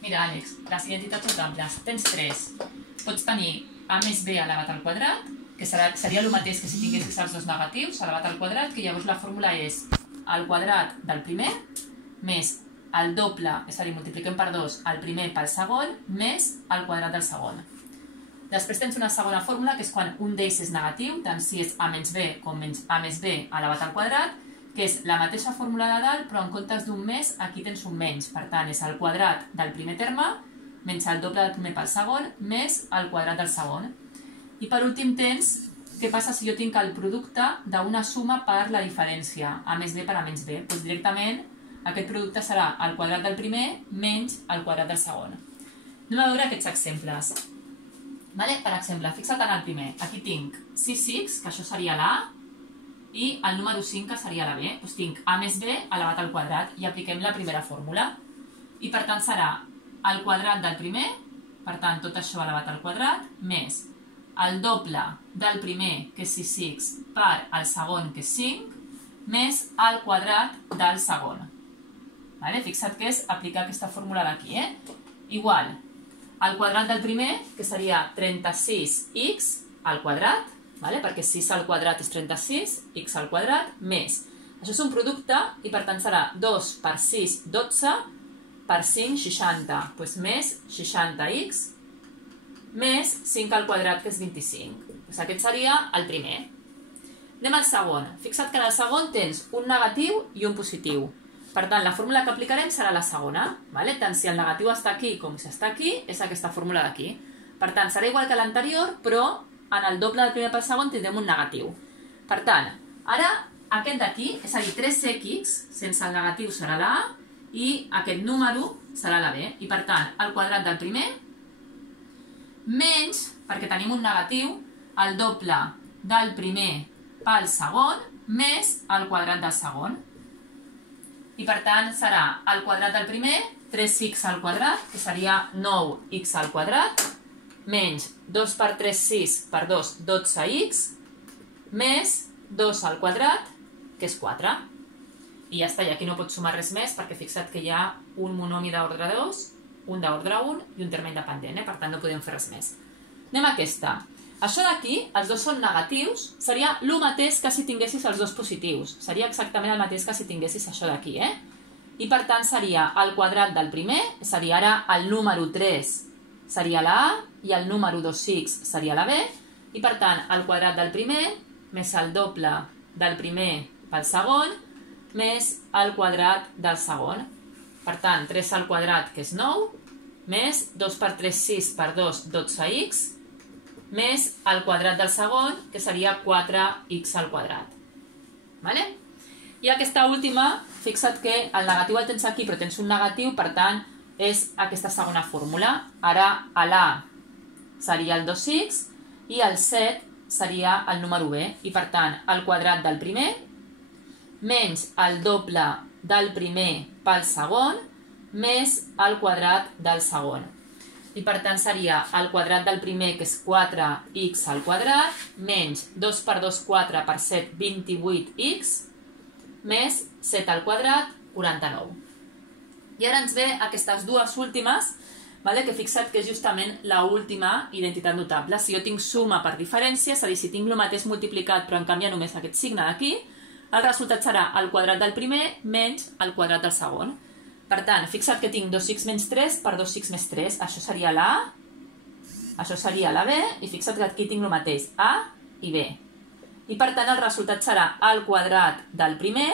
Mira, Àlex, les identitats notables, tens 3. Pots tenir a més b elevat al quadrat, que seria el mateix que si tinguessis els dos negatius, elevat al quadrat, que llavors la fórmula és el quadrat del primer més el doble, és a dir, multipliquem per 2 el primer pel segon, més el quadrat del segon. Després tens una segona fórmula, que és quan un d'ells és negatiu, tant si és a menys b com a més b elevat al quadrat, que és la mateixa fórmula de dalt, però en comptes d'un més, aquí tens un menys. Per tant, és el quadrat del primer terme, menys el doble del primer pel segon, més el quadrat del segon. I per últim tens què passa si jo tinc el producte d'una suma per la diferència, a més b per a menys b. Doncs directament aquest producte serà el quadrat del primer menys el quadrat del segon. Anem a veure aquests exemples. Per exemple, fixa't en el primer. Aquí tinc 6x, que això seria la A, i el número 5, que seria la B. Doncs tinc a més b elevat al quadrat i apliquem la primera fórmula. I per tant serà el quadrat del primer, per tant tot això elevat al quadrat, més el doble del primer, que és 6x, per el segon, que és 5, més el quadrat del segon. Fixa't que és aplicar aquesta fórmula d'aquí. Igual, el quadrat del primer, que seria 36x al quadrat, perquè 6 al quadrat és 36, x al quadrat, més. Això és un producte i per tant serà 2 per 6, 12, per 5, 60. Doncs més 60x, més 5 al quadrat, que és 25. Doncs aquest seria el primer. Anem al segon. Fixa't que en el segon tens un negatiu i un positiu. Per tant, la fórmula que aplicarem serà la segona. Tant si el negatiu està aquí com si està aquí, és aquesta fórmula d'aquí. Per tant, serà igual que l'anterior, però en el doble del primer pel segon tindrem un negatiu. Per tant, ara aquest d'aquí, és a dir, 3x sense el negatiu serà la A i aquest número serà la B. I per tant, el quadrat del primer menys, perquè tenim un negatiu, el doble del primer pel segon més el quadrat del segon. I per tant serà el quadrat del primer, 3x al quadrat, que seria 9x al quadrat, menys 2 per 3, 6, per 2, 12x, més 2 al quadrat, que és 4. I ja està, i aquí no pots sumar res més, perquè fixa't que hi ha un monomi d'ordre 2, un d'ordre 1 i un terme independent, per tant no podem fer res més. Anem a aquesta. Això d'aquí, els dos són negatius, seria el mateix que si tinguessis els dos positius. Seria exactament el mateix que si tinguessis això d'aquí, I per tant seria el quadrat del primer, és a dir, ara el número 3 seria la A i el número 2x seria la B, i per tant el quadrat del primer més el doble del primer pel segon més el quadrat del segon. Per tant, 3 al quadrat, que és 9, més 2 per 3, 6, per 2, 12x, més el quadrat del segon, que seria 4x al quadrat. I aquesta última, fixa't que el negatiu el tens aquí, però tens un negatiu, per tant, és aquesta segona fórmula. Ara l'A seria el 2x i el 7 seria el número B. I per tant, el quadrat del primer menys el doble del primer pel segon més el quadrat del segon. I per tant seria el quadrat del primer, que és 4x al quadrat, menys 2 per 2, 4, per 7, 28x, més 7 al quadrat, 49. I ara ens ve aquestes dues últimes, que fixa't que és justament l'última identitat notable. Si jo tinc suma per diferència, és a dir, si tinc el mateix multiplicat però en canvia només aquest signe d'aquí, el resultat serà el quadrat del primer menys el quadrat del segon. Per tant, fixa't que tinc 2x menys 3 per 2x més 3. Això seria la A, això seria la B, i fixa't que aquí tinc el mateix, A i B. I per tant, el resultat serà el quadrat del primer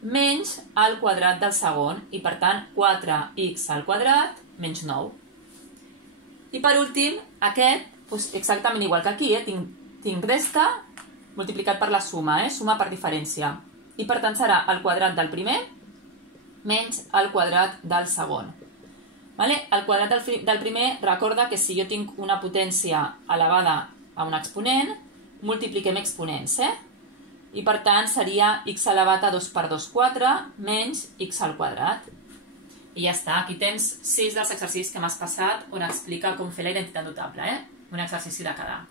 menys el quadrat del segon, i per tant, 4x al quadrat menys 9. I per últim, aquest, exactament igual que aquí, tinc resta multiplicat per la suma, suma per diferència. I per tant, serà el quadrat del primer menys el quadrat del segon. El quadrat del primer, recorda que si jo tinc una potència elevada a un exponent, multipliquem exponents, i per tant seria x elevat a 2 per 2, 4, menys x al quadrat. I ja està, aquí tens 6 dels exercicis que m'has passat on explica com fer la identitat notable, un exercici de cada.